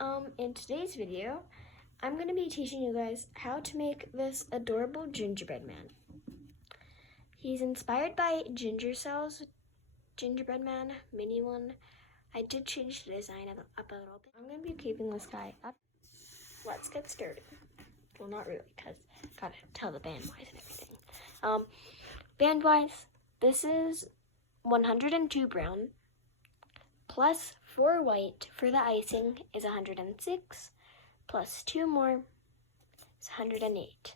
In today's video, I'm going to be teaching you guys how to make this adorable gingerbread man. He's inspired by Ginger Cell's gingerbread man, mini one. I did change the design up a little bit. I'm going to be keeping this guy up. Let's get started. Well, not really, because I gotta tell the band wise and everything. Band wise, this is 102 brown plus 4 white for the icing is 106 plus 2 more is 108.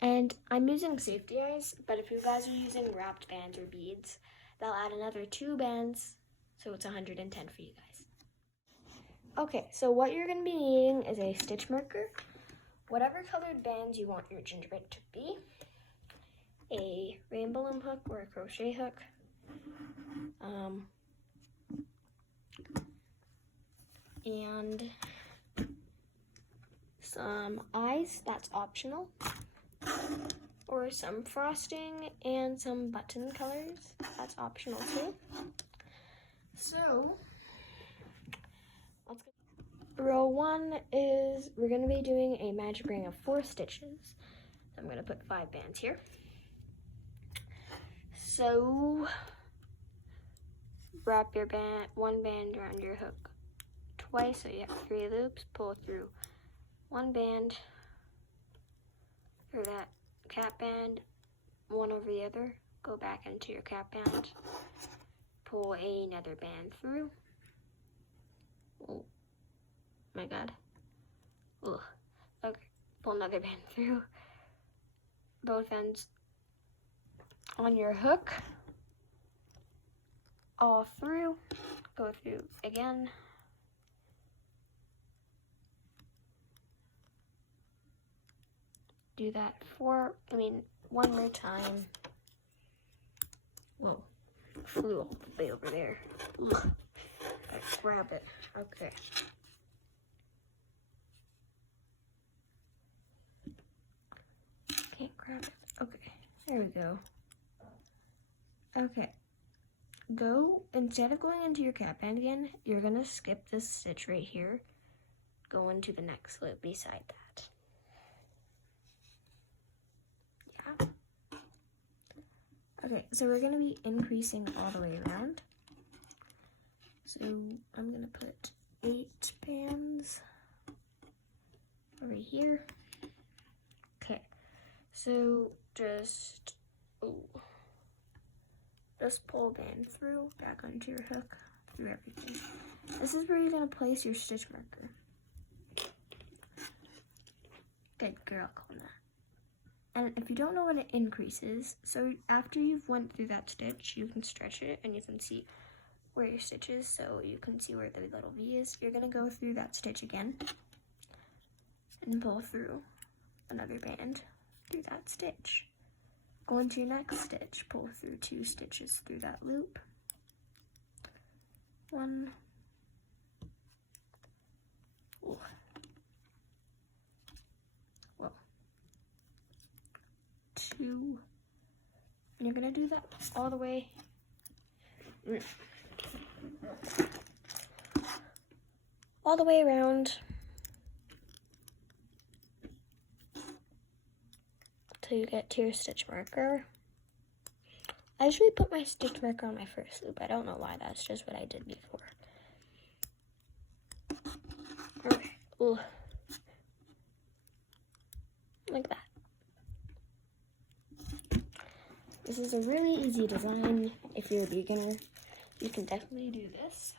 And I'm using safety eyes, but if you guys are using wrapped bands or beads, they'll add another 2 bands, so it's 110 for you guys. Okay, so what you're going to be needing is a stitch marker, whatever colored bands you want your gingerbread to be, a rainbow loom hook or a crochet hook, and some eyes, that's optional, or some frosting and some button colors, that's optional too. So, let's go. Row 1 is, we're going to be doing a magic ring of 4 stitches. So I'm going to put 5 bands here. So, wrap your one band around your hook twice, so you have 3 loops. Pull through 1 band through that cap band, one over the other. Go back into your cap band. Pull another band through. Oh my god. Ugh. Okay. Pull another band through. Both ends on your hook. All through. Go through again. Do that one more time. Whoa. Flew all the way over there. Ugh. Right, grab it. Okay. Can't grab it. Okay. There we go. Okay. Instead of going into your cap band again, you're gonna skip this stitch right here. Go into the next loop beside that. Yeah. Okay, so we're gonna be increasing all the way around. So I'm gonna put 8 bands over here. Okay, so just pull a band through, back onto your hook, through everything. This is where you're gonna place your stitch marker. Good girl, Kona. And if you don't know what an increase is, so after you've went through that stitch, you can stretch it and you can see where your stitch is, so you can see where the little V is. You're gonna go through that stitch again and pull through another band through that stitch. Go into your next stitch, pull through 2 stitches through that loop. 1. Ooh. Well, 2. And you're gonna do that all the way. All the way around till you get to your stitch marker. I usually put my stitch marker on my first loop. I don't know why, that's just what I did before. Okay. Ooh. Like that. This is a really easy design. If you're a beginner, you can definitely do this.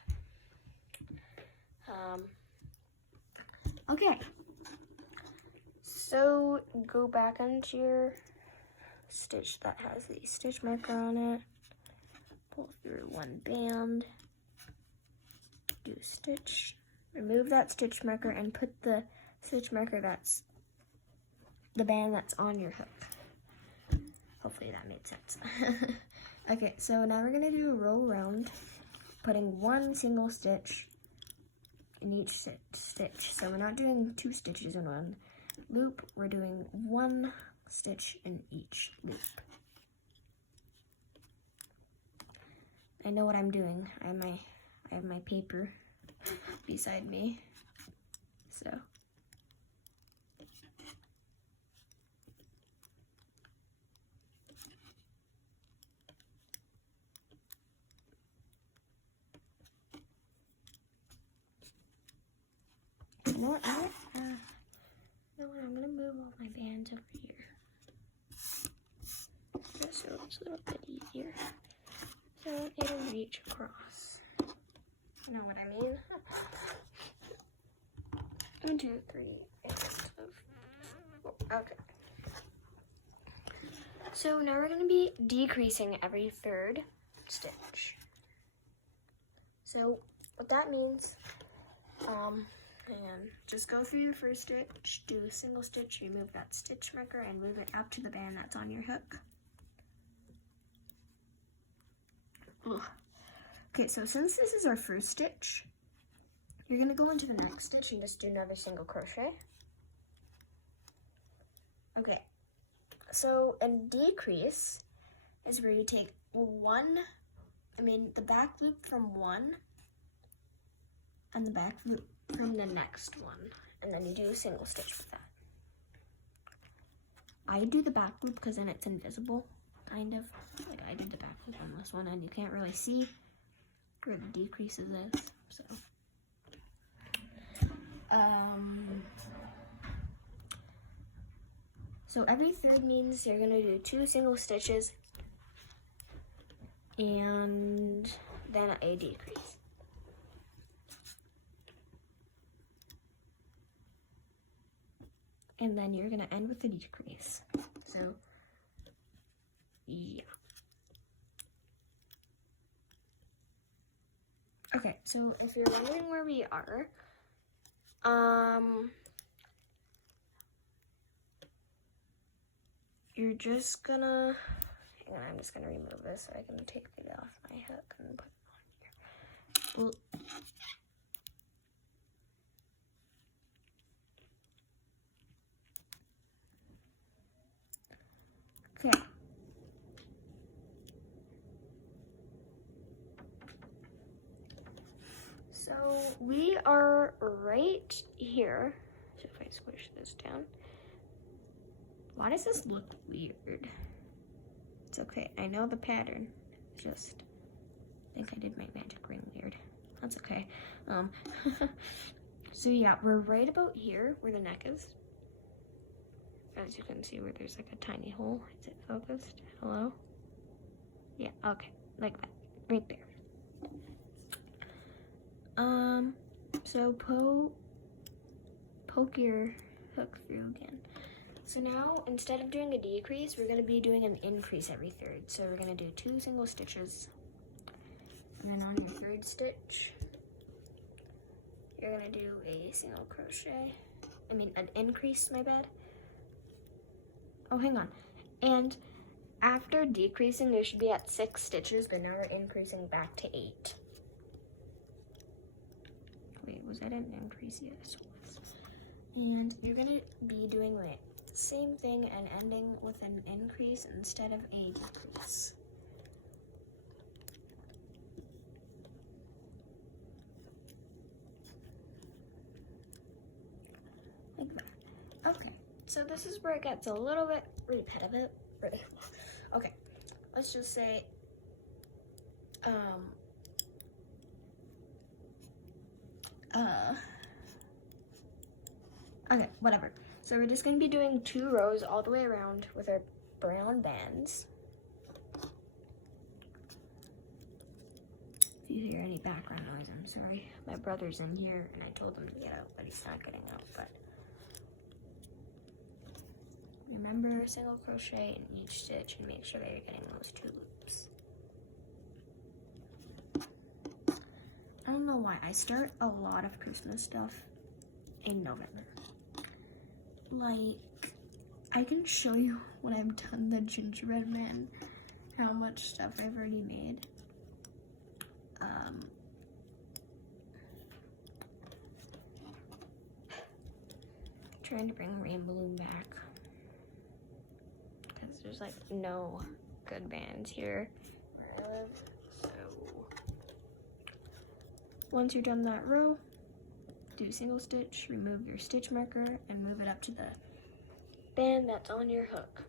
Okay. So go back onto your stitch that has the stitch marker on it. Pull through 1 band. Do a stitch. Remove that stitch marker and put the stitch marker that's the band that's on your hook. Hopefully that made sense. Okay, so now we're gonna do a roll around, putting 1 single stitch in each stitch. So we're not doing 2 stitches in 1 loop, we're doing 1 stitch in each loop. I know what I'm doing. I have my paper beside me. So. You know what? I'm gonna move all my bands over here. Just so it's a little bit easier. So it'll reach across. You know what I mean? 1, 2, 3, 8, 4. Okay. So now we're gonna be decreasing every 3rd stitch. So what that means, and just go through your first stitch, do a single stitch, remove that stitch marker, and move it up to the band that's on your hook. Ugh. Okay, so since this is our first stitch, you're gonna go into the next stitch and just do another single crochet. Okay, so a decrease is where you take the back loop from one and the back loop from the next one, and then you do a single stitch with that. I do the back loop because then it's invisible, kind of. Like I did the back loop on this one, and you can't really see where the decreases is. So every 3rd means you're gonna do 2 single stitches and then a decrease. And then you're gonna end with a decrease. So, yeah. Okay, so if you're wondering where we are, you're just gonna, hang on, I'm just gonna remove this so I can take it off my hook and put it on here. Okay. So we are right here. So if I squish this down. Why does this look weird? It's okay, I know the pattern. Just think I did my magic ring weird. That's okay. So yeah, we're right about here where the neck is. As you can see where there's like a tiny hole. Is it focused? Hello? Yeah, okay, like that, right there. So poke your hook through again. So now, instead of doing a decrease, we're gonna be doing an increase every 3rd. So we're gonna do 2 single stitches. And then on your 3rd stitch, you're gonna do a single crochet. An increase, my bad. Oh, hang on. And after decreasing, you should be at 6 stitches, but now we're increasing back to 8. Wait, was that an increase? Yes, it was. And you're gonna be doing the same thing and ending with an increase instead of a decrease. Like that. Okay, so this is where it gets a little bit repetitive. Okay, let's just say, okay, whatever. So we're just gonna be doing 2 rows all the way around with our brown bands. If you hear any background noise, I'm sorry. My brother's in here and I told him to get out, but he's not getting out. But remember, single crochet in each stitch and make sure that you're getting those 2 loops. I don't know why, I start a lot of Christmas stuff in November. Like, I can show you when I've done the gingerbread man, how much stuff I've already made. Trying to bring Rainbow Balloon back, because there's like no good bands here where I live. So once you're done that row, do single stitch, remove your stitch marker, and move it up to the band that's on your hook.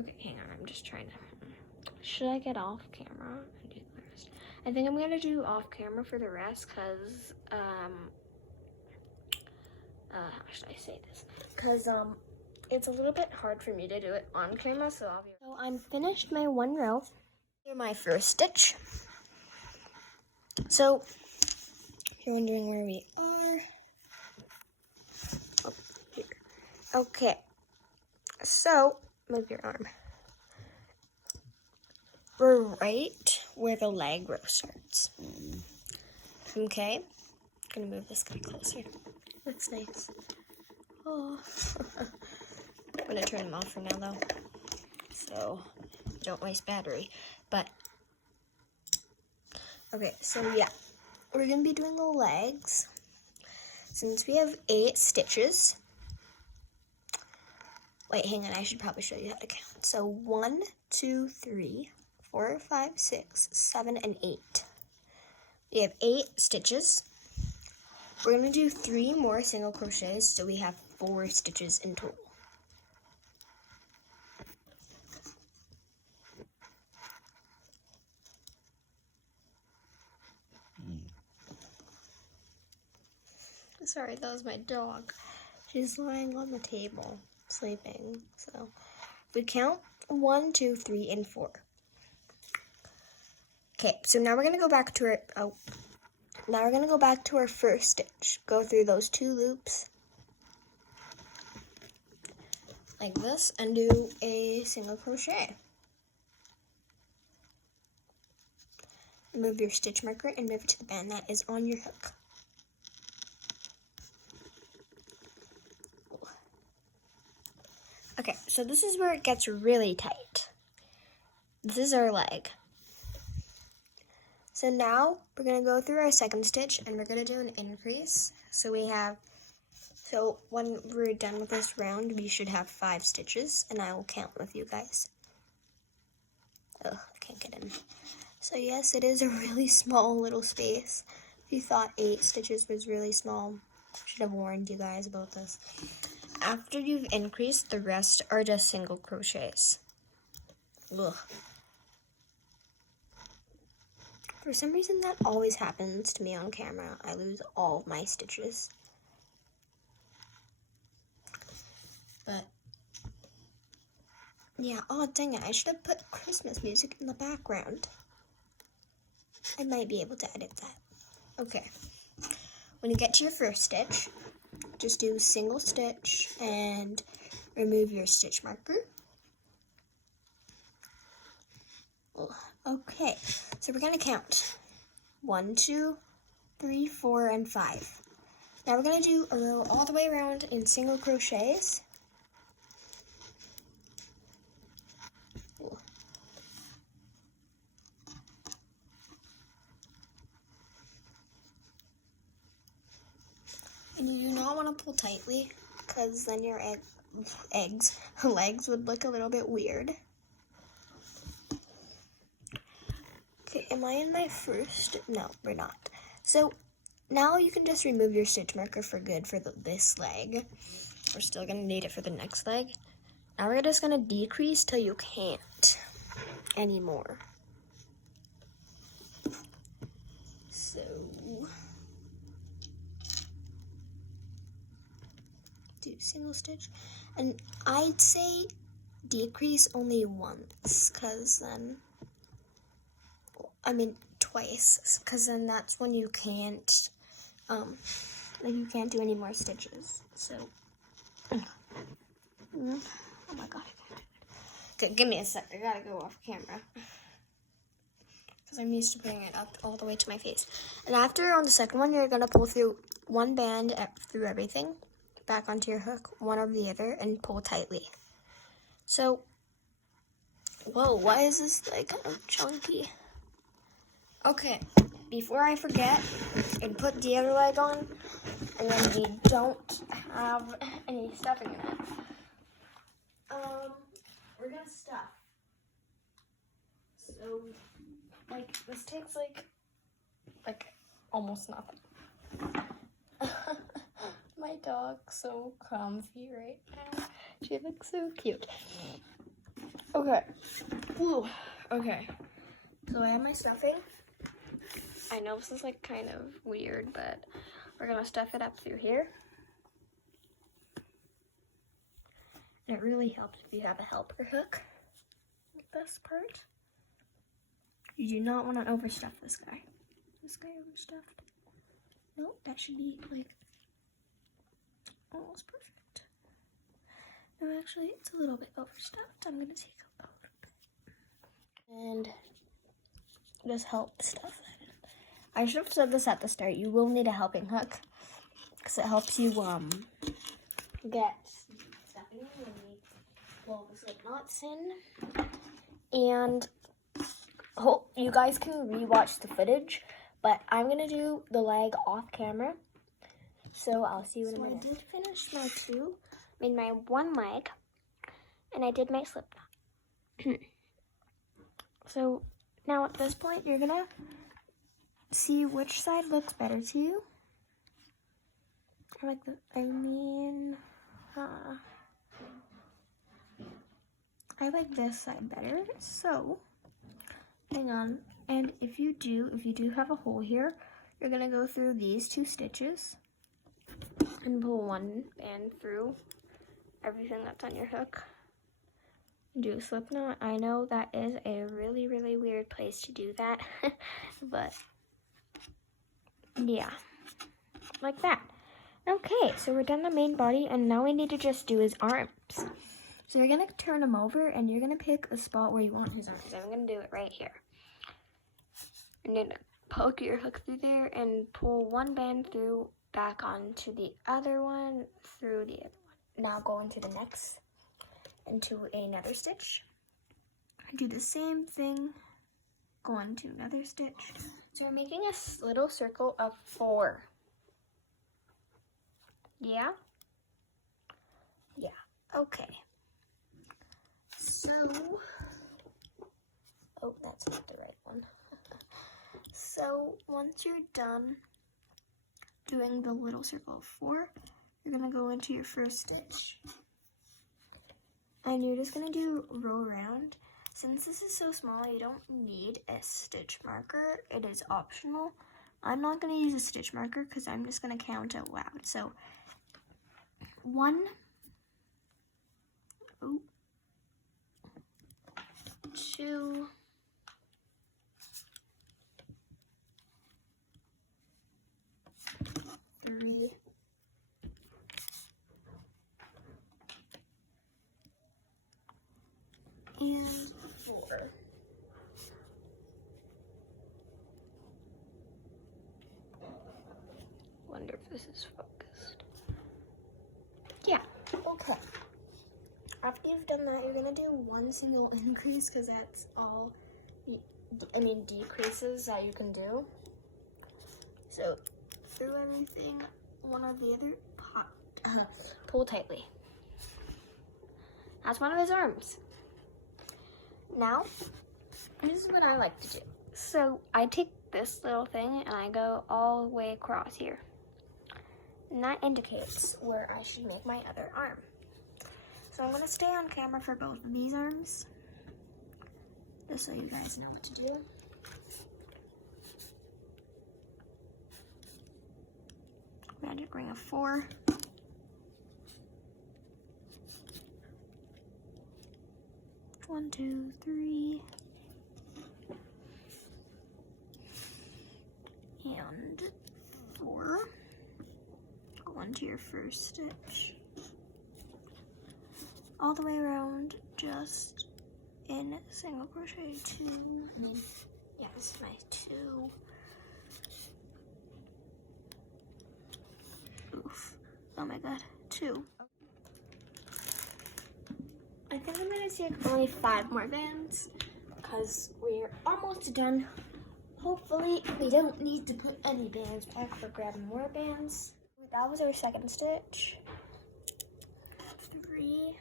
Okay, hang on, I'm just trying to, should I get off camera and do the rest? I think I'm gonna do off camera for the rest, cause, how should I say this? Cause, it's a little bit hard for me to do it on camera, so I'm finished my one row. Here's my first stitch. So, if you're wondering where we are, oh, here. Okay, so, move your arm. We're right where the leg row starts. Okay, I'm gonna move this guy closer. Looks nice. Oh. I'm gonna turn them off for now though, so don't waste battery. But okay, so yeah, we're gonna be doing the legs. Since we have 8 stitches. Wait, hang on, I should probably show you how to count. So 1, 2, 3, 4, 5, 6, 7, and 8. We have 8 stitches. We're gonna do 3 more single crochets, so we have 4 stitches in total. Sorry, that was my dog. She's lying on the table, sleeping. So we count 1, 2, 3, and 4. Okay, so now we're gonna go back to our first stitch. Go through those 2 loops like this and do a single crochet. Move your stitch marker and move it to the band that is on your hook. Okay, so this is where it gets really tight. This is our leg. So now we're gonna go through our second stitch and we're gonna do an increase. So when we're done with this round, we should have 5 stitches and I will count with you guys. Oh, I can't get in. So yes, it is a really small little space. If you thought 8 stitches was really small, I should have warned you guys about this. After you've increased, the rest are just single crochets. Ugh. For some reason, that always happens to me on camera. I lose all of my stitches. But, yeah, oh dang it, I should have put Christmas music in the background. I might be able to edit that. Okay. When you get to your first stitch, just do single stitch and remove your stitch marker. Okay, so we're gonna count 1, 2, 3, 4, and 5. Now we're gonna do a row all the way around in single crochets. And you do not want to pull tightly, because then your legs would look a little bit weird. Okay, am I in my first? No, we're not. So now you can just remove your stitch marker for good for this leg. We're still going to need it for the next leg. Now we're just going to decrease till you can't anymore. So do single stitch, and I'd say decrease only once, because then, twice, because then that's when you can't, you can't do any more stitches. So, oh my god, I can't do it. Okay, give me a sec, I gotta go off camera, because I'm used to putting it up all the way to my face. And after, on the second one, you're gonna pull through one band through everything, back onto your hook, one over the other, and pull tightly. So, whoa, why is this leg kind of chunky? Okay, before I forget, and put the other leg on, and then we don't have any stuffing in it. We're gonna stuff So, like, this takes like almost nothing. My dog's so comfy right now. She looks so cute. Okay. Ooh. Okay. So I have my stuffing. I know this is like kind of weird, but we're gonna stuff it up through here. And it really helps if you have a helper hook. The best part. You do not want to overstuff this guy. This guy overstuffed. Nope, that should be like almost perfect. No, actually, it's a little bit overstuffed. I'm gonna take a little bit and just help stuff that in. I should have said this at the start. You will need a helping hook because it helps you get stuffing when you pull the slip knots in. And hope you guys can rewatch the footage, but I'm gonna do the leg off camera. So I'll see you in a minute. I did finish my made my one leg, and I did my slip knot. So now at this point, you're gonna see which side looks better to you. I like this side better. So hang on, and if you do have a hole here, you're gonna go through these 2 stitches and pull one band through everything that's on your hook. Do a slip knot. I know that is a really, really weird place to do that, but yeah, like that. Okay, so we're done the main body, and now we need to just do his arms. So you're gonna turn him over, and you're gonna pick a spot where you want his arms. I'm gonna do it right here. And then poke your hook through there and pull one band through, back onto the other one, through the other one. Now go into the next, into another stitch. Do the same thing, go into another stitch. So we're making a little circle of 4. Yeah? Yeah, okay. So, oh, that's not the right one. So once you're done doing the little circle of 4, you're gonna go into your first stitch. And you're just gonna do row around. Since this is so small, you don't need a stitch marker. It is optional. I'm not gonna use a stitch marker because I'm just gonna count out loud. So 1, 2, 3, 4. Wonder if this is focused. Yeah, okay. After you've done that, you're gonna do 1 single increase because that's all, decreases that you can do. So through everything, one of the other, pull tightly. That's one of his arms. Now, this is what I like to do. So I take this little thing and I go all the way across here. And that indicates where I should make my other arm. So I'm gonna stay on camera for both of these arms, just so you guys know what to do. Magic ring of 4. One, 2, 3. And 4. Go into your first stitch. All the way around, just in single crochet 2. Yeah, this is my 2. Oof. Oh my god, 2. I think I'm gonna take only 5 more bands because we're almost done. Hopefully we don't need to put any bands back for grabbing more bands. That was our second stitch. 3,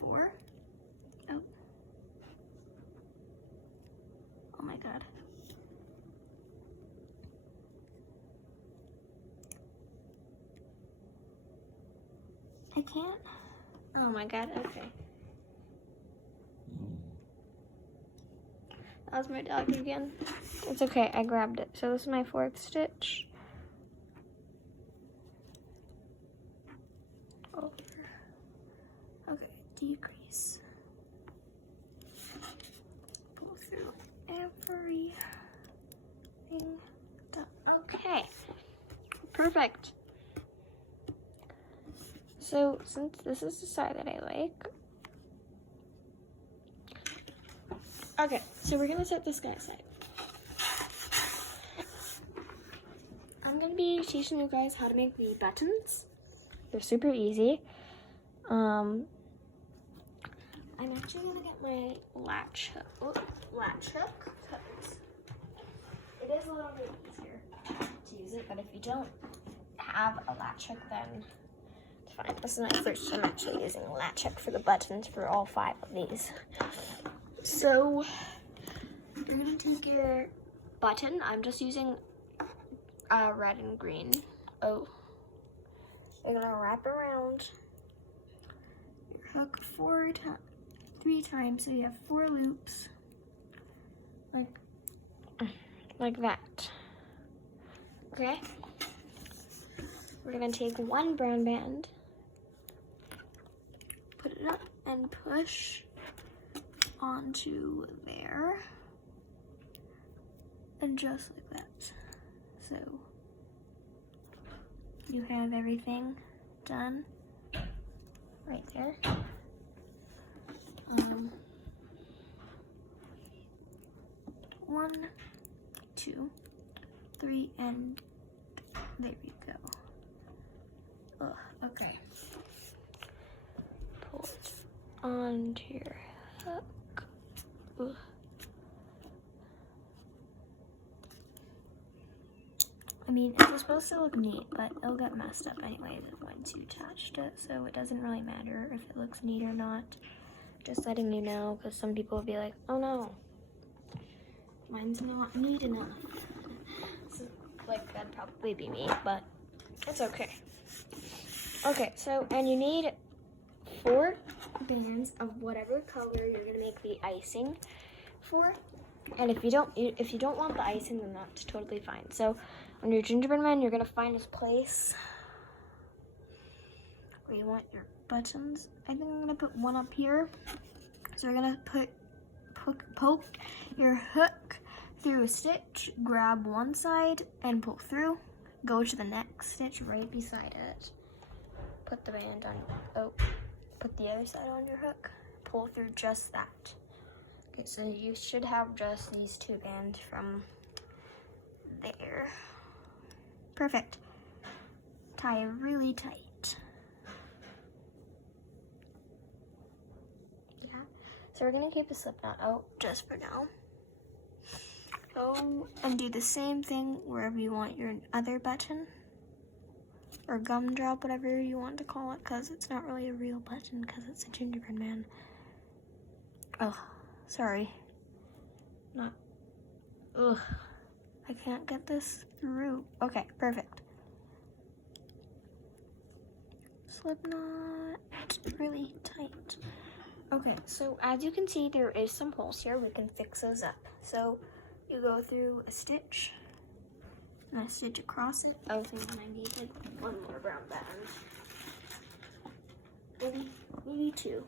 4. can't. Oh my god, okay. That was my dog again. It's okay, I grabbed it. So this is my 4th stitch. Over. Okay, decrease. Pull through everything. Okay, perfect. So since this is the side that I like, okay, so we're gonna set this guy aside. I'm gonna be teaching you guys how to make the buttons. They're super easy. I'm actually gonna get my latch hook. Cause it is a little bit easier to use it, but if you don't have a latch hook, then it's fine. This is my first time actually using a latch hook for the buttons for all 5 of these. So you're gonna take your button. I'm just using red and green. Oh, you're gonna wrap around your hook 3 times, so you have 4 loops, like that. Okay. We're gonna take 1 brown band, put it up, and push onto there, and just like that. So you have everything done right there. 1, 2, 3, and there you go. Okay. Pull it onto your hook. Ugh. I mean, it was supposed to look neat, but it'll get messed up anyways once you touched it, so it doesn't really matter if it looks neat or not. Just letting you know, because some people will be like, oh no, mine's not neat enough. So, like, that'd probably be me, but it's okay. Okay, so, and you need 4 bands of whatever color you're gonna make the icing for. And if you don't want the icing, then that's totally fine. So on your gingerbread man, you're gonna find this place where you want your buttons. I think I'm gonna put 1 up here. So we're gonna poke your hook through a stitch, grab 1 side and pull through. Go to the next stitch right beside it. Put the band on. Put the other side on your hook. Pull through just that. Okay, so you should have just these 2 bands from there. Perfect. Tie it really tight. Yeah. So we're gonna keep the slip knot out just for now. Go and do the same thing wherever you want your other button. Or gumdrop, whatever you want to call it, because it's not really a real button because it's a gingerbread man. Oh. Sorry. Ugh. I can't get this through. Okay, perfect. Slip knot really tight. Okay, so as you can see, there is some holes here. We can fix those up. So you go through a stitch and a stitch across it. I was thinking I needed 1 more brown band. Maybe 2.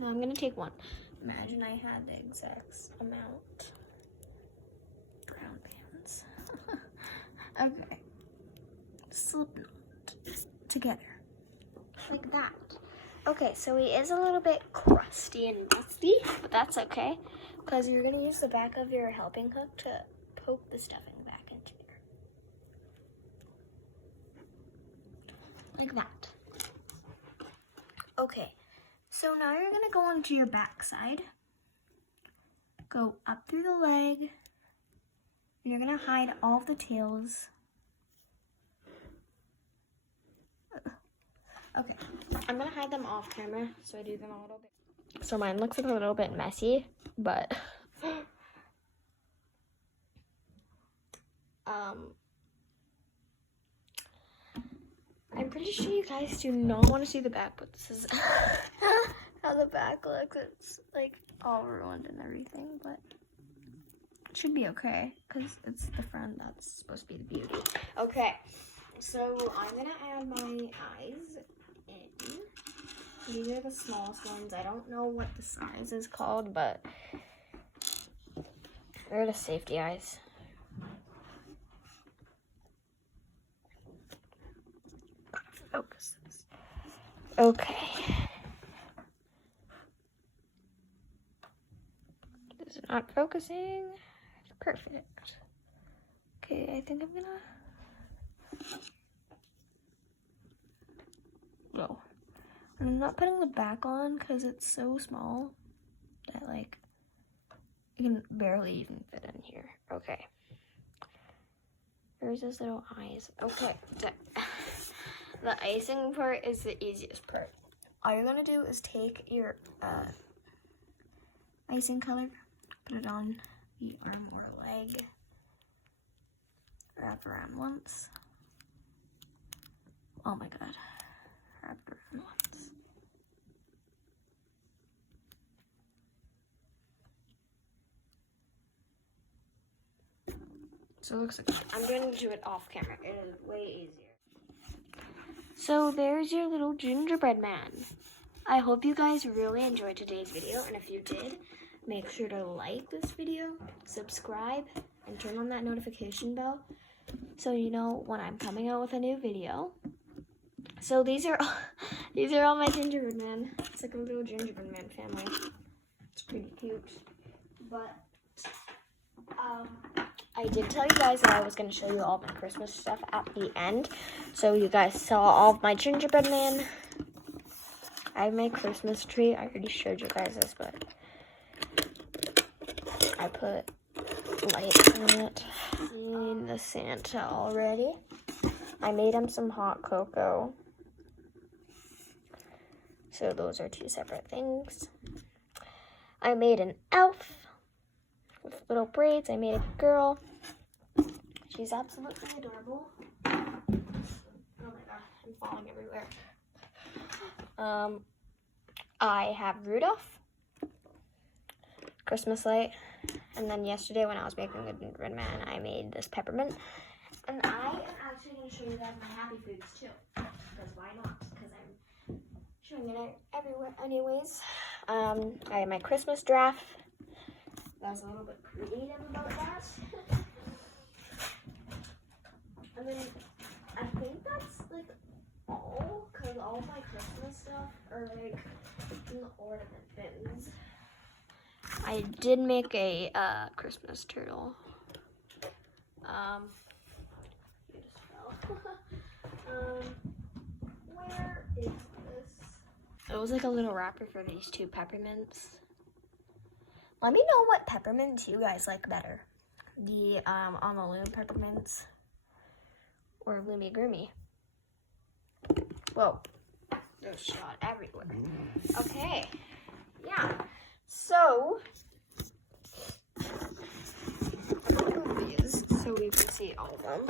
No, I'm gonna take 1. Imagine I had the exact amount brown bands. Okay. Slip knot together. Like that. Okay, so he is a little bit crusty and rusty, but that's okay. Because you're gonna use the back of your helping hook to poke the stuffing back into there. Like that. Okay. So now you're gonna go onto your back side, go up through the leg, and you're gonna hide all the tails. Okay, I'm gonna hide them off camera, so I do them a little bit. So mine looks a little bit messy, but I'm pretty sure you guys do not want to see the back, but this is how the back looks. It's like all ruined and everything, but it should be okay because it's the front that's supposed to be the beauty. Okay, so I'm gonna add my eyes in. These are the smallest ones. I don't know what the size is called, but they're the safety eyes. Focuses. Okay. This is not focusing. Perfect. Okay, I think I'm gonna go. I'm not putting the back on because it's so small that like you can barely even fit in here. Okay. There's those little eyes. Okay. The icing part is the easiest part. All you're gonna do is take your icing color, put it on the arm or leg, wrap around once. Oh my god. Wrap around once. So it looks like I'm going to do it off camera. It is way easier. So there's your little gingerbread man. I hope you guys really enjoyed today's video, and if you did, make sure to like this video, subscribe, and turn on that notification bell so you know when I'm coming out with a new video. So these are all my gingerbread men. It's like a little gingerbread man family. It's pretty cute. But I did tell you guys that I was going to show you all my Christmas stuff at the end. So you guys saw all of my gingerbread man. I have my Christmas tree. I already showed you guys this, but I put lights on it. And the Santa already. I made him some hot cocoa. So those are two separate things. I made an elf with little braids. I made a girl. She's absolutely adorable. Oh my god, I'm falling everywhere. I have Rudolph, Christmas light, and then yesterday when I was making the gingerbread man, I made this peppermint. And I am actually going to show you guys my happy foods too, because why not? Because I'm showing it everywhere anyways. I have my Christmas giraffe. I was a little bit creative about that. And then I think that's like all, because all my Christmas stuff are like in the ornament bins. I did make a Christmas turtle. You just fell. Where is this? It was like a little wrapper for these two peppermints. Let me know what peppermints you guys like better. The on the loom peppermints or Loomy Groomy. Whoa, there's shot everywhere. Okay, yeah. So these so we can see all of them.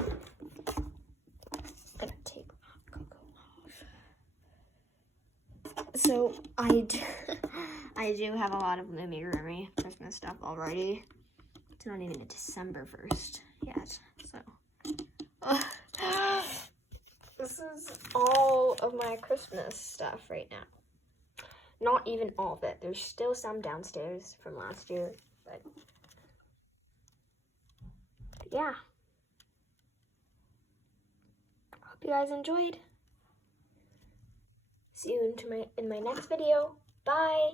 I'm gonna take cocoa off. So I do have a lot of Loomy Groomy Christmas stuff already. It's not even December 1st yet, so. This is all of my Christmas stuff right now. Not even all of it. There's still some downstairs from last year, but yeah. Hope you guys enjoyed. See you in my next video. Bye.